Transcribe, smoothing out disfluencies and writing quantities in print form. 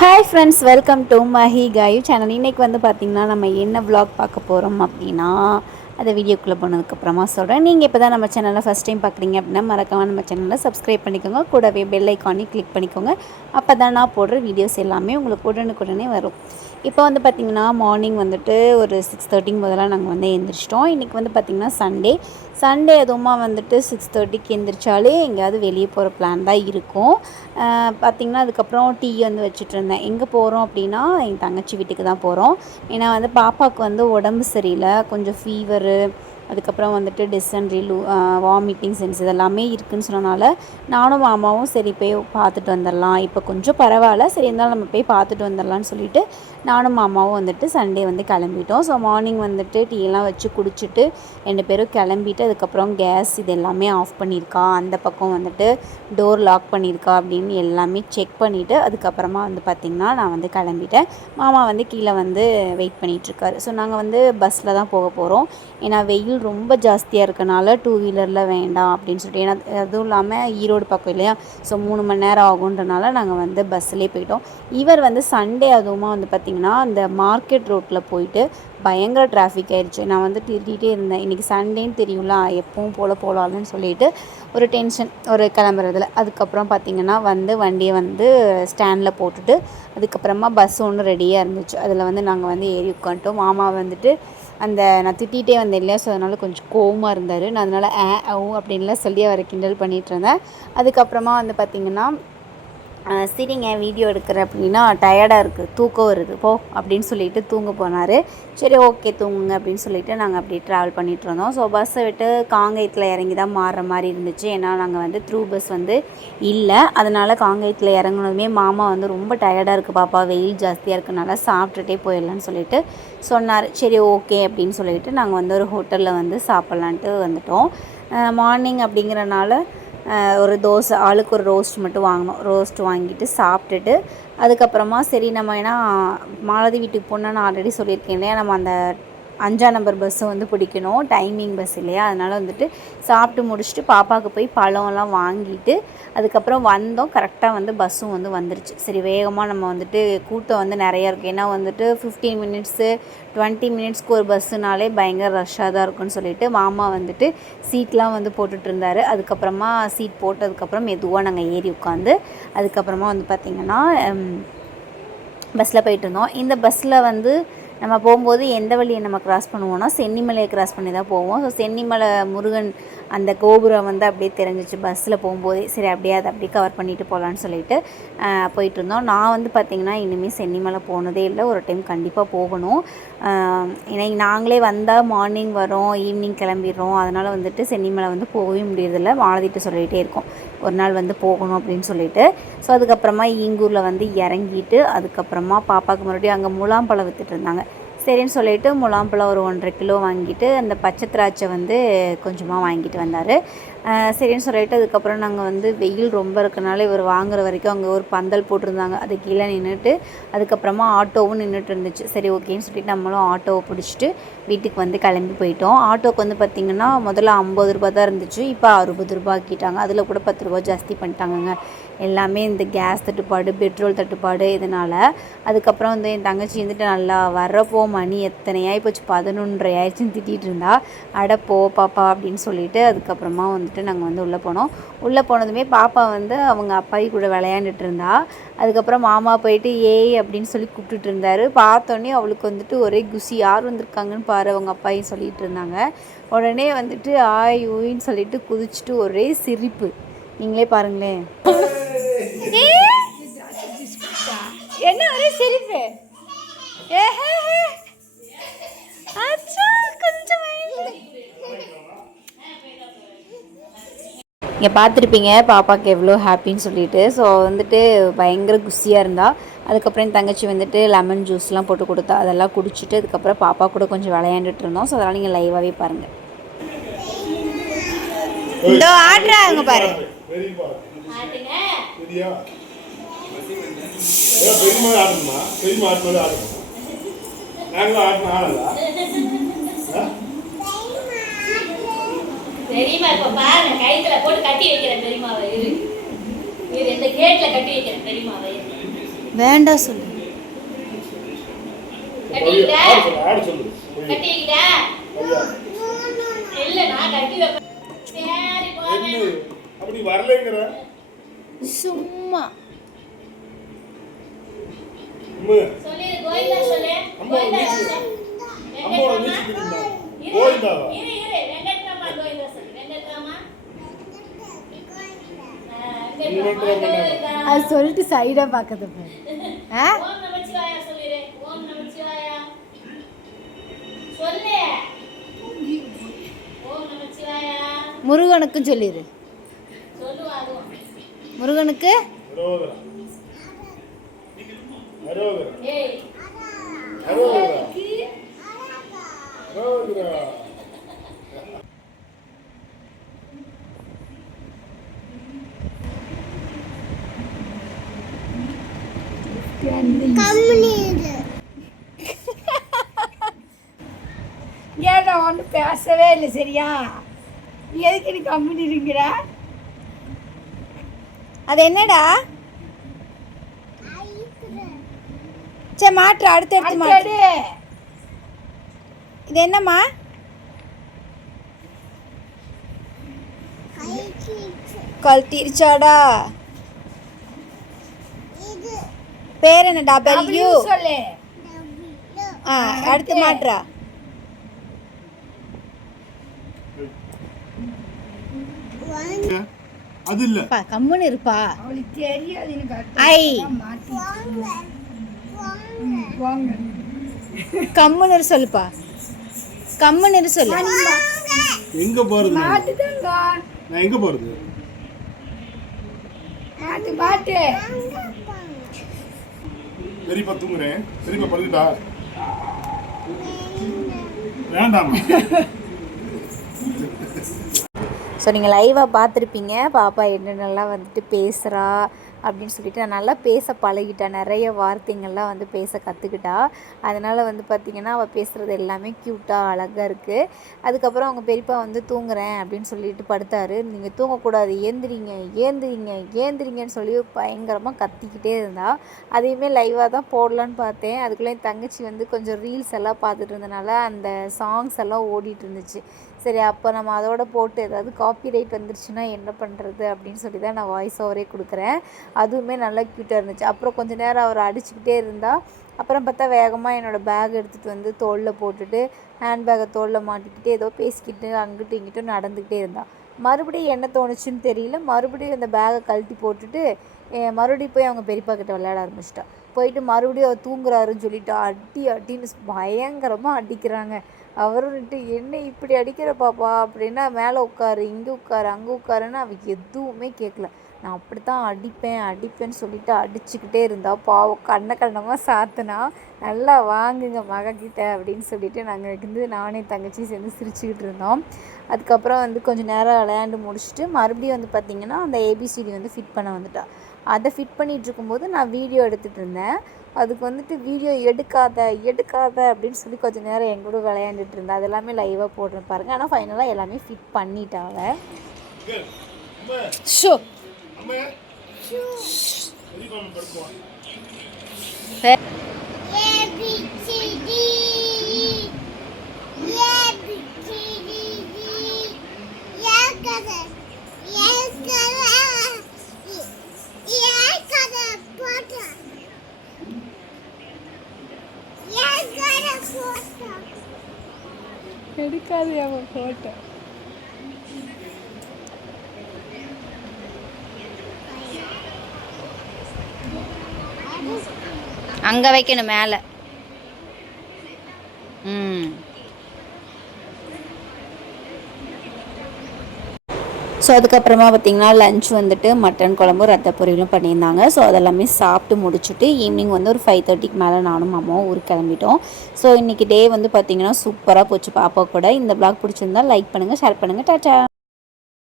Hi friends, welcome to Mahi Kayu channel. இன்றைக்கி வந்து பார்த்திங்கன்னா நம்ம என்ன vlog பார்க்க போகிறோம் அப்படின்னா அதை வீடியோக்குள்ளே போனதுக்கப்புறமா சொல்கிறேன். நீங்கள் இப்போ தான் நம்ம சேனலை ஃபஸ்ட் டைம் பார்க்குறீங்க அப்படின்னா மறக்காமல் நம்ம சேனலை சப்ஸ்கிரைப் பண்ணிக்கோங்க. கூடவே பெல் ஐக்கானையும் கிளிக் பண்ணிக்கோங்க. அப்போ தான் நான் போடுற வீடியோஸ் எல்லாமே உங்களுக்கு உடனுக்குடனே வரும். இப்போ வந்து பார்த்திங்கன்னா மார்னிங் வந்துட்டு ஒரு 6:30 முதல்ல நாங்கள் வந்து எழுந்திரிச்சிட்டோம். இன்றைக்கி வந்து பார்த்திங்கன்னா சண்டே எதுவுமா வந்துட்டு 6:30க்கு எழுந்திரிச்சாலே எங்கேயாவது வெளியே போகிற பிளான் தான் இருக்கும். பார்த்திங்கன்னா அதுக்கப்புறம் டீ வந்து வச்சுட்டு இருந்தேன். எங்கே போகிறோம் அப்படின்னா என் தங்கச்சி வீட்டுக்கு தான் போகிறோம். ஏன்னா வந்து பாப்பாவுக்கு வந்து உடம்பு சரியில்லை, கொஞ்சம் ஃபீவரு, அதுக்கப்புறம் வந்துட்டு டிசென்ட்ரி, வாமிட்டிங் சென்ஸ் இதெல்லாமே இருக்குதுன்னு சொன்னனால நானும் மாமாவும் சரி போய் பார்த்துட்டு வந்துடலாம். இப்போ கொஞ்சம் பரவாயில்ல, சரி இருந்தாலும் நம்ம போய் பார்த்துட்டு வந்துடலான்னு சொல்லிவிட்டு நானும் மாமாவும் வந்துட்டு சண்டே வந்து கிளம்பிட்டோம். ஸோ மார்னிங் வந்துட்டு டீயெல்லாம் வச்சு குடிச்சிட்டு 2 பேரும் கிளம்பிட்டு அதுக்கப்புறம் கேஸ் இது எல்லாமே ஆஃப் பண்ணியிருக்கா, அந்த பக்கம் வந்துட்டு டோர் லாக் பண்ணியிருக்கா அப்படின்னு எல்லாமே செக் பண்ணிவிட்டு அதுக்கப்புறமா வந்து பார்த்திங்கன்னா நான் வந்து கிளம்பிட்டேன். மாமா வந்து கீழே வந்து வெயிட் பண்ணிகிட்ருக்காரு. ஸோ நாங்கள் வந்து பஸ்ஸில் தான் போக போகிறோம். ஏன்னா வெயில் ரொம்ப ஜாஸ்தியாக இருக்கனால 2 வீலரில் வேண்டாம் அப்படின்னு சொல்லிட்டு, ஏன்னா அதுவும் இல்லாமல் ஈரோடு பக்கம் இல்லையா, ஸோ 3 மணி நேரம் ஆகுன்றனால நாங்கள் வந்து பஸ்ஸிலே போயிட்டோம். இவர் வந்து சண்டே அதுவுமா வந்து பார்த்திங்கன்னா அந்த மார்க்கெட் ரோட்டில் போயிட்டு பயங்கர டிராஃபிக் ஆகிடுச்சு. நான் வந்து திட்டிகிட்டே இருந்தேன், இன்றைக்கி சண்டேன்னு தெரியும்ல, எப்பவும் போகலான்னு சொல்லிட்டு ஒரு டென்ஷன் ஒரு கிளம்புறதுல. அதுக்கப்புறம் பார்த்திங்கன்னா வந்து வண்டியை வந்து ஸ்டாண்டில் போட்டுட்டு அதுக்கப்புறமா பஸ் ஒன்று ரெடியாக இருந்துச்சு, அதில் வந்து நாங்கள் வந்து ஏறி உட்காந்துட்டோம். மாமா வந்துட்டு அந்த நான் திட்டிகிட்டே வந்தேன் இல்லையா, ஸோ அதனால் கொஞ்சம் கோவமாக இருந்தார். நான் அதனால் அப்படின்லாம் சொல்லி அவரை கிண்டல் பண்ணிகிட்டு இருந்தேன். அதுக்கப்புறமா வந்து பார்த்திங்கன்னா சரிங்க வீடியோ எடுக்கிற அப்படின்னா டயர்டாக இருக்குது, தூக்கம் வருது போ அப்படின்னு சொல்லிட்டு தூங்க போனார். சரி ஓகே தூங்குங்க அப்படின்னு சொல்லிட்டு நாங்கள் அப்படியே ட்ராவல் பண்ணிகிட்டு இருந்தோம். ஸோ பஸ்ஸை விட்டு காங்கேயத்தில் இறங்கி தான் மாறுற மாதிரி இருந்துச்சு. ஏன்னா நாங்கள் வந்து த்ரூ பஸ் வந்து இல்லை, அதனால் காங்கேயத்தில் இறங்குனதுமே மாமா வந்து ரொம்ப டயர்டாக இருக்குது பாப்பா, வெயில் ஜாஸ்தியாக இருக்கனால சாப்பிட்டுட்டே போயிடலான்னு சொல்லிட்டு சொன்னார். சரி ஓகே அப்படின்னு சொல்லிட்டு நாங்கள் வந்து ஒரு ஹோட்டலில் வந்து சாப்பிட்லான்ட்டு வந்துட்டோம். மார்னிங் அப்படிங்கிறனால ஒரு தோசை, ஆளுக்கு ஒரு ரோஸ்ட் மட்டும் வாங்கினோம். ரோஸ்ட் வாங்கிட்டு சாப்பிட்டுட்டு அதுக்கப்புறமா சரி நம்ம ஏன்னா மாலதி வீட்டுக்கு போனால் நான் ஆல்ரெடி சொல்லியிருக்கேன் இல்லையா, நம்ம அந்த 5ஆம் நம்பர் பஸ்ஸை வந்து பிடிக்கணும், டைமிங் பஸ் இல்லையா, அதனால் வந்துட்டு சாப்பிட்டு முடிச்சுட்டு பாப்பாவுக்கு போய் பழம்லாம் வாங்கிட்டு அதுக்கப்புறம் வந்தோம். கரெக்டாக வந்து பஸ்ஸும் வந்து வந்துருச்சு. சரி வேகமாக நம்ம வந்துட்டு கூட்டம் வந்து நிறையா இருக்குது, ஏன்னா வந்துட்டு 15 மினிட்ஸு 20 மினிட்ஸ்க்கு ஒரு பஸ்ஸுனாலே பயங்கர ரஷ்ஷாக தான் இருக்குன்னு சொல்லிட்டு மாமா வந்துட்டு சீட்லாம் வந்து போட்டுட்டு இருந்தார். அதுக்கப்புறமா சீட் போட்டதுக்கப்புறம் மெதுவாக நாங்கள் ஏறி உட்காந்து அதுக்கப்புறமா வந்து பார்த்திங்கன்னா பஸ்ஸில் போயிட்டு இருந்தோம். இந்த பஸ்ஸில் வந்து நம்ம போகும்போது எந்த வழியை நம்ம கிராஸ் பண்ணுவோம்னா சென்னிமலையை கிராஸ் பண்ணி தான் போவோம். ஸோ சென்னிமலை முருகன் அந்த கோபுரம் வந்து அப்படியே தெரிஞ்சிச்சு பஸ்ஸில் போகும்போதே. சரி அப்படியே அதை அப்படியே கவர் பண்ணிவிட்டு போகலான்னு சொல்லிட்டு போயிட்டு இருந்தோம். நான் வந்து பார்த்திங்கன்னா இனிமேல் சென்னிமலை போனதே இல்லை, ஒரு டைம் கண்டிப்பாக போகணும். ஏன்னா நாங்களே வந்தால் மார்னிங் வரோம், ஈவினிங் கிளம்பிடுறோம், அதனால் வந்துட்டு சென்னிமலை வந்து போகவே முடியறதில்ல. மாலதிட்டு சொல்லிகிட்டே இருக்கோம் ஒரு நாள் வந்து போகணும் அப்படின்னு சொல்லிட்டு. ஸோ அதுக்கப்புறமா ஈங்கூரில் வந்து இறங்கிட்டு அதுக்கப்புறமா பாப்பாவுக்கு மறுபடியும் அங்கே முலாம்பழம் விற்றுட்டு இருந்தாங்க. சரின்னு சொல்லிவிட்டு முலாம்பழம் ஒரு 1.5 கிலோ வாங்கிட்டு அந்த பச்சை திராட்சை வந்து கொஞ்சமாக வாங்கிட்டு வந்தார். சரின்னு சொல்லிவிட்டு அதுக்கப்புறம் நாங்கள் வந்து வெயில் ரொம்ப இருக்கனால இவர் வாங்குற வரைக்கும் அங்கே ஒரு பந்தல் போட்டிருந்தாங்க, அது கீழே நின்றுட்டு அதுக்கப்புறமா ஆட்டோவும் நின்றுட்டு இருந்துச்சு. சரி ஓகேன்னு சொல்லிட்டு நம்மளும் ஆட்டோவை பிடிச்சிட்டு வீட்டுக்கு வந்து கிளம்பி போயிட்டோம். ஆட்டோவுக்கு வந்து பார்த்திங்கன்னா முதல்ல 50 ரூபா தான் இருந்துச்சு, இப்போ 60 ரூபா ஆக்கிட்டாங்க. அதில் கூட 10 ரூபா ஜாஸ்தி பண்ணிட்டாங்கங்க. எல்லாமே இந்த கேஸ் தட்டுப்பாடு, பெட்ரோல் தட்டுப்பாடு இதனால். அதுக்கப்புறம் வந்து என் தங்கச்சி வந்துட்டு நல்லா வரப்போ மணி எத்தனையாகி போச்சு, 11:30 ஆயிடுச்சுன்னு திட்டிகிட்டு இருந்தா. அடப்போ பாப்பா அப்படின்னு சொல்லிட்டு அதுக்கப்புறமா வந்துட்டு நாங்கள் வந்து உள்ளே போனோம். உள்ளே போனதுமே பாப்பா வந்து அவங்க அப்பாயி கூட விளையாண்டுட்டு இருந்தா. அதுக்கப்புறம் மாமா போயிட்டு ஏய் அப்படின்னு சொல்லி கூப்பிட்டுட்டு இருந்தார். பார்த்தோன்னே அவளுக்கு வந்துட்டு ஒரே குசி, யார் வந்திருக்காங்கன்னு பாரு அவங்க அப்பாயும் சொல்லிகிட்டு இருந்தாங்க. உடனே வந்துட்டு ஆய் ஊயின்னு சொல்லிட்டு குதிச்சுட்டு ஒரே சிரிப்பு, நீங்களே பாருங்களேன். என்ன ஒரே சிரிப்பு, இங்கே பார்த்துருப்பீங்க பாப்பாவுக்கு எவ்வளோ ஹாப்பின்னு சொல்லிட்டு. ஸோ வந்துட்டு பயங்கர குஷியாக இருந்தா. அதுக்கப்புறம் என் தங்கச்சி வந்துட்டு லெமன் ஜூஸ்லாம் போட்டு கொடுத்தா, அதெல்லாம் குடிச்சிட்டு அதுக்கப்புறம் பாப்பா கூட கொஞ்சம் விளையாண்டுட்டு இருந்தோம். ஸோ அதெல்லாம் நீங்கள் லைவாகவே பாருங்கள். இதோ ஆடுறாங்க பாரு. பெரியமா இப்ப பாருங்க கைத்துல போட்டு கட்டி வைக்கிறேன் பெரியமாவை. இது இந்த கேட்ல கட்டி வைக்கிறேன் பெரியமாவை. வேண்டாம் சொல்லு. கட்டிக்கிட்டா ஆடு சொல்லு கட்டிக்கிட்டா இல்ல நான் கட்டி வைப்பேன். சரி போறேன். அப்படி வரலைங்கிற சும்மா சொல்லிரு கோயிலா சொல்லு. அம்மா கோயிலா வீச்சு. சொல்லு. அம்மா வீச்சு தெரியுமா? கோயிந்தாவா? இரு வெங்கட்ராமா கோயிலா சொல்லு. வெங்கட்ராமா அது சொல்லிட்டு சைடாக பார்க்கறது பாரு. ஓம் நமச்சிவாயா சொல்லிரு. ஓம் நமச்சிவாயா சொல்லு. ஓம் நமச்சிவாயா முருகனுக்கும் சொல்லிடு. சொல்லுவா அதுவும். முருகனுக்கு அரோகரா அரோகரா ஏய் அரோகரா அரோகரா ஏன் நான் ஒன்றும் பேசவே இல்லை சரியா? எதுக்கு நீ கம்பெனி இருக்கிற? அது என்னடா? சரி மாற்று, அடுத்து எடுத்து மாற்று. இது என்னம்மா? கழட்டிருச்சாடா? பேர் என்ன? டபிள்யூ சொல்லு. அடுத்து மாற்றா. அது இல்ல கம்முன்னு இருப்பா. ஐ கம்முன்னு சொல்லுப்பா. கம்முன்னு சொல்லு. எங்க போறது? நான் எங்க போறது? பெரியப்பா தூங்குறேன். பெரியப்பா படுத்துட்டா? வேண்டாம். ஸோ நீங்கள் லைவாக பார்த்துருப்பீங்க பாப்பா என்னென்னலாம் வந்துட்டு பேசுகிறா அப்படின்னு சொல்லிட்டு. நான் நல்லா பேச பழகிட்டேன். நிறைய வார்த்தைங்கள்லாம் வந்து பேச கற்றுக்கிட்டா. அதனால் வந்து பார்த்திங்கன்னா அவள் பேசுகிறது எல்லாமே க்யூட்டாக அழகாக இருக்குது. அதுக்கப்புறம் அவங்க பெரியப்பா வந்து தூங்குறேன் அப்படின்னு சொல்லிட்டு படுத்தார். நீங்கள் தூங்கக்கூடாது, ஏந்திரிங்க ஏந்திரிங்க ஏந்திரிங்கன்னு சொல்லி பயங்கரமாக கத்திக்கிட்டே இருந்தா. அதையுமே லைவாக தான் போடலான்னு பார்த்தேன். அதுக்குள்ளே என் தங்கச்சி வந்து கொஞ்சம் ரீல்ஸ் எல்லாம் பார்த்துட்டு இருந்தனால அந்த சாங்ஸ் எல்லாம் ஓடிட்டு இருந்துச்சு. சரி அப்போ நம்ம அதோட போட்டு ஏதாவது காப்பிரைட் வந்துருச்சுன்னா என்ன பண்ணுறது அப்படின்னு சொல்லி தான் நான் வாய்ஸ் ஓவரே கொடுக்குறேன். அதுவுமே நல்லா க்யூட்டாக இருந்துச்சு. அப்புறம் கொஞ்சம் நேரம் அவர் அடிச்சுக்கிட்டே இருந்தால் அப்புறம் பார்த்தா வேகமாக என்னோடய பேக் எடுத்துகிட்டு வந்து தோளில் போட்டுட்டு ஹேண்ட்பேக்கை தோளில் மாட்டிக்கிட்டு ஏதோ பேசிக்கிட்டு அங்கிட்டும் இங்கிட்டும் நடந்துக்கிட்டே இருந்தாள். மறுபடியும் என்ன தோணுச்சுன்னு தெரியல. மறுபடியும் அந்த பேக்கை கழட்டி போட்டுட்டு மறுபடியும் போய் அவங்க பெரியப்பா கிட்ட விளையாட ஆரம்பிச்சிட்டா. போயிட்டு மறுபடியும் அவர் தூங்குறாருன்னு சொல்லிட்டு அடின்னு பயங்கரமாக அடிக்கிறாங்க. அவருன்ட்டு என்ன இப்படி அடிக்கிற பாப்பா அப்படின்னா மேலே உட்காரு, இங்கே உட்காரு, அங்கே உட்காருன்னு அவள் எதுவுமே கேட்கல. நான் அப்படி தான் அடிப்பேன்னு சொல்லிட்டு அடிச்சுக்கிட்டே இருந்தா. பாவம் கண்ணமாக சாத்துனா. நல்லா வாங்குங்க மகக்கிட்ட அப்படின்னு சொல்லிட்டு நாங்கள் வந்து நானே தங்கச்சி சேர்ந்து சிரிச்சுக்கிட்டு இருந்தோம். அதுக்கப்புறம் வந்து கொஞ்சம் நேரம் விளையாண்டு முடிச்சுட்டு மறுபடியும் வந்து பார்த்திங்கன்னா அந்த ஏபிசிடி வந்து ஃபிட் பண்ண வந்துட்டா. அதை ஃபிட் பண்ணிகிட்டு இருக்கும்போது நான் வீடியோ எடுத்துகிட்டு இருந்தேன். அதுக்கு வந்துட்டு வீடியோ எடுக்காத அப்படின்னு சொல்லி கொஞ்சம் நேரம் என் கூட விளையாண்டுட்டு இருந்தேன். அது எல்லாமே லைவாக போடுறேன் பாருங்கள். ஆனால் ஃபைனலாக எல்லாமே ஃபிட் பண்ணிட்டாங்க. ஷோ எடுக்காது அவன் போட்டோ. அங்கே வைக்கணும் மேலே. ஸோ அதுக்கப்புறமா பார்த்திங்கன்னா லன்ச் வந்துட்டு மட்டன் குழம்பு ரத்த பொரியலும் பண்ணியிருந்தாங்க. ஸோ அதெல்லாமே சாப்பிட்டு முடிச்சுட்டு ஈவினிங் வந்து ஒரு 5:30க்கு மேலே நானும் அம்மாவும் ஊருக்கு கிளம்பிட்டோம். ஸோ இன்றைக்கி டே வந்து பார்த்திங்கன்னா சூப்பராக போச்சு பாப்பா கூட. இந்த வ்ளாக் பிடிச்சிருந்தா லைக் பண்ணுங்கள், ஷேர் பண்ணுங்கள். டாட்டா.